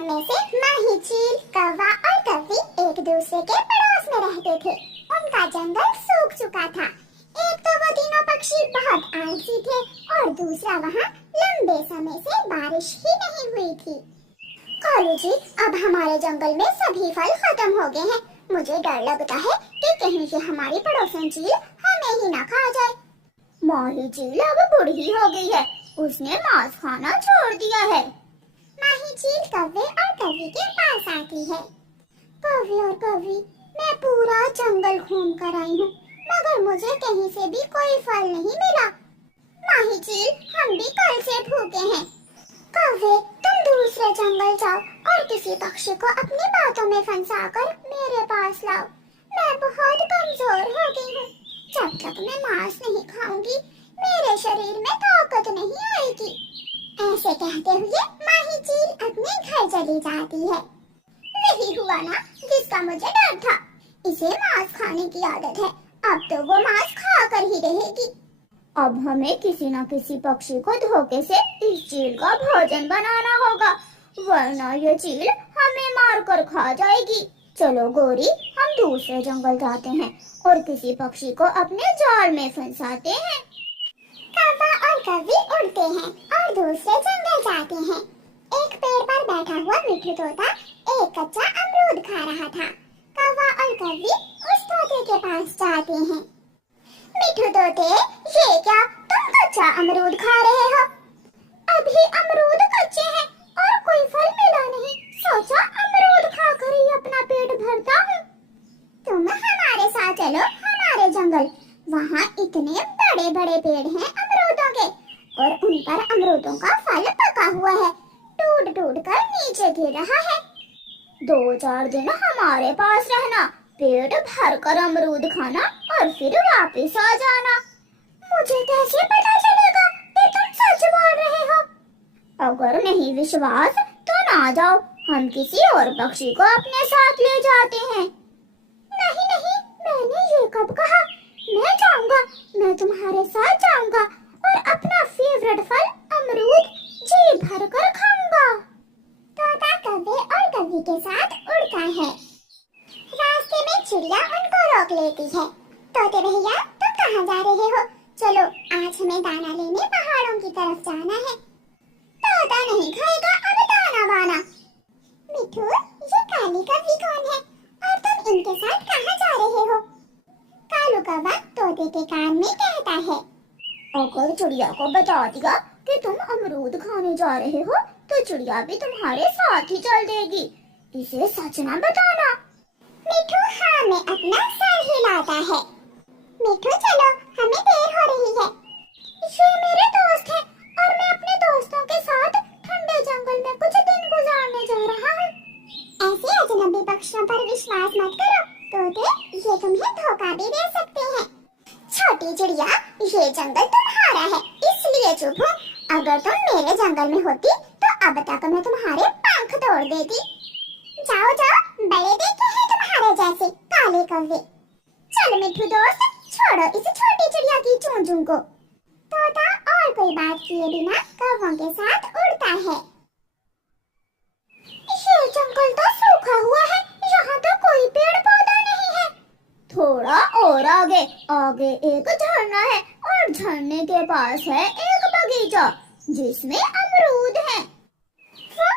में से माही चील, कौवा और कव्वी एक दूसरे के पड़ोस में रहते थे। उनका जंगल सूख चुका था। एक तो वो तीनों पक्षी बहुत आलसी थे और दूसरा वहाँ लंबे समय से बारिश ही नहीं हुई थी। कालू जी, अब हमारे जंगल में सभी फल खत्म हो गए हैं। मुझे डर लगता है कि कहीं से हमारी पड़ोसन चील हमें ही ना खा जाए। माही चील अब बूढ़ी हो गई है, उसने मांस खाना छोड़ दिया है। माही चील कौवे और कव्वी के पास आती है। कौवे और कव्वी, मैं पूरा जंगल घूम कर आई हूँ, मगर मुझे कहीं से भी कोई फल नहीं मिला। माही चील, हम भी कल से भूखे हैं। कौवे, तुम दूसरे जंगल जाओ और किसी पक्षी को अपनी बातों में फंसाकर मेरे पास लाओ। मैं बहुत कमजोर हो गई हूँ। जब तक मैं मांस नहीं खाऊंगी, मेरे शरीर में ताकत नहीं आएगी। ऐसे कहते हुए माही चील अपने घर चली जाती है। वही हुआ ना जिसका मुझे डर था। इसे मांस खाने की आदत है, अब तो वो मांस खाकर ही रहेगी। अब हमें किसी न किसी पक्षी को धोखे से इस चील का भोजन बनाना होगा, वरना ये चील हमें मारकर खा जाएगी। चलो गोरी, हम दूसरे जंगल जाते हैं और किसी पक्षी को अपने जाल में फंसाते हैं। कौवा और कव्वी उड़ते हैं और दूसरे जंगल जाते हैं। एक पेड़ पर बैठा हुआ मिट्ठू तोता एक कच्चा अमरूद खा रहा था। कौवा और कव्वी उस तोते के पास जाते हैं। मिट्ठू तोते, ये क्या, तुम कच्चा अमरूद खा रहे हो? अभी अमरूद कच्चे हैं और कोई फल मिला नहीं, सोचा अमरूद खाकर ही अपना पेट भरता हूँ। तुम हमारे साथ चलो हमारे जंगल, वहाँ इतने बड़े बड़े पेड़ हैं अमरूदों के और उन पर अमरूदों का फल पका हुआ है, टूट टूट कर नीचे गिर रहा है। 2-4 दिन हमारे पास रहना, पेट भर कर अमरूद खाना और फिर वापस आ जाना। मुझे कैसे पता चलेगा कि तुम सच बोल रहे हो? अगर नहीं विश्वास तो ना जाओ, हम किसी और पक्षी को अपने साथ ले जाते हैं। नहीं नहीं, मैंने ये कब कहा? मैं जाऊंगा, मैं तुम्हारे साथ जाऊंगा और अपना फेवरेट फल अमरूद जी भर कर खाऊंगा। तोता कव्वे और कव्वी के साथ उड़ता है। रास्ते में चिड़िया उनको रोक लेती है। तोते भैया, तुम कहाँ जा रहे हो? चलो, आज हमें दाना लेने पहाड़ों की तरफ जाना है। तोता नहीं खाएगा अब दाना वाना। मिठू, ये काली कव्वी कौन है और तुम इनके साथ कहाँ जा रहे हो? कालू कौवा तोते के कान में कहता है। अगर चिड़िया को बता दिया कि तुम अमरूद खाने जा रहे हो तो चिड़िया भी तुम्हारे साथ ही चल देगी, इसे सच ना बताना। मिठू हाँ में अपना सर हिलाता है। मिठू चलो, हमें देर हो रही है। ये मेरे दोस्त हैं और मैं अपने दोस्तों के साथ ठंडे जंगल में कुछ दिन गुजारने जा रहा हूँ। ऐसे अजनबी पक्षियों पर विश्वास मत करो तोते, ये तुम्हें धोखा भी दे सकते हैं। छोटी चिड़िया, ये जंगल तुम्हारा है इसलिए चुप हो। अगर तुम मेरे जंगल में होती तो अब तक मैं तुम्हारे पंख तोड़ देती। जाओ जाओ, बड़े देखे हैं तुम्हारे जैसे काले कौवे। चल मिठू दोस्त, छोड़ो इस छोटी चिड़िया की चूं चूं को। तोता और कोई बात किए बिना कौवों के साथ उड़ता है। ये जंगल तो सूखा हुआ है, यहाँ तो कोई पेड़ पौधा नहीं है। थोड़ा और आगे आगे एक झरना है और झरने के पास है एक बगीचा जिसमें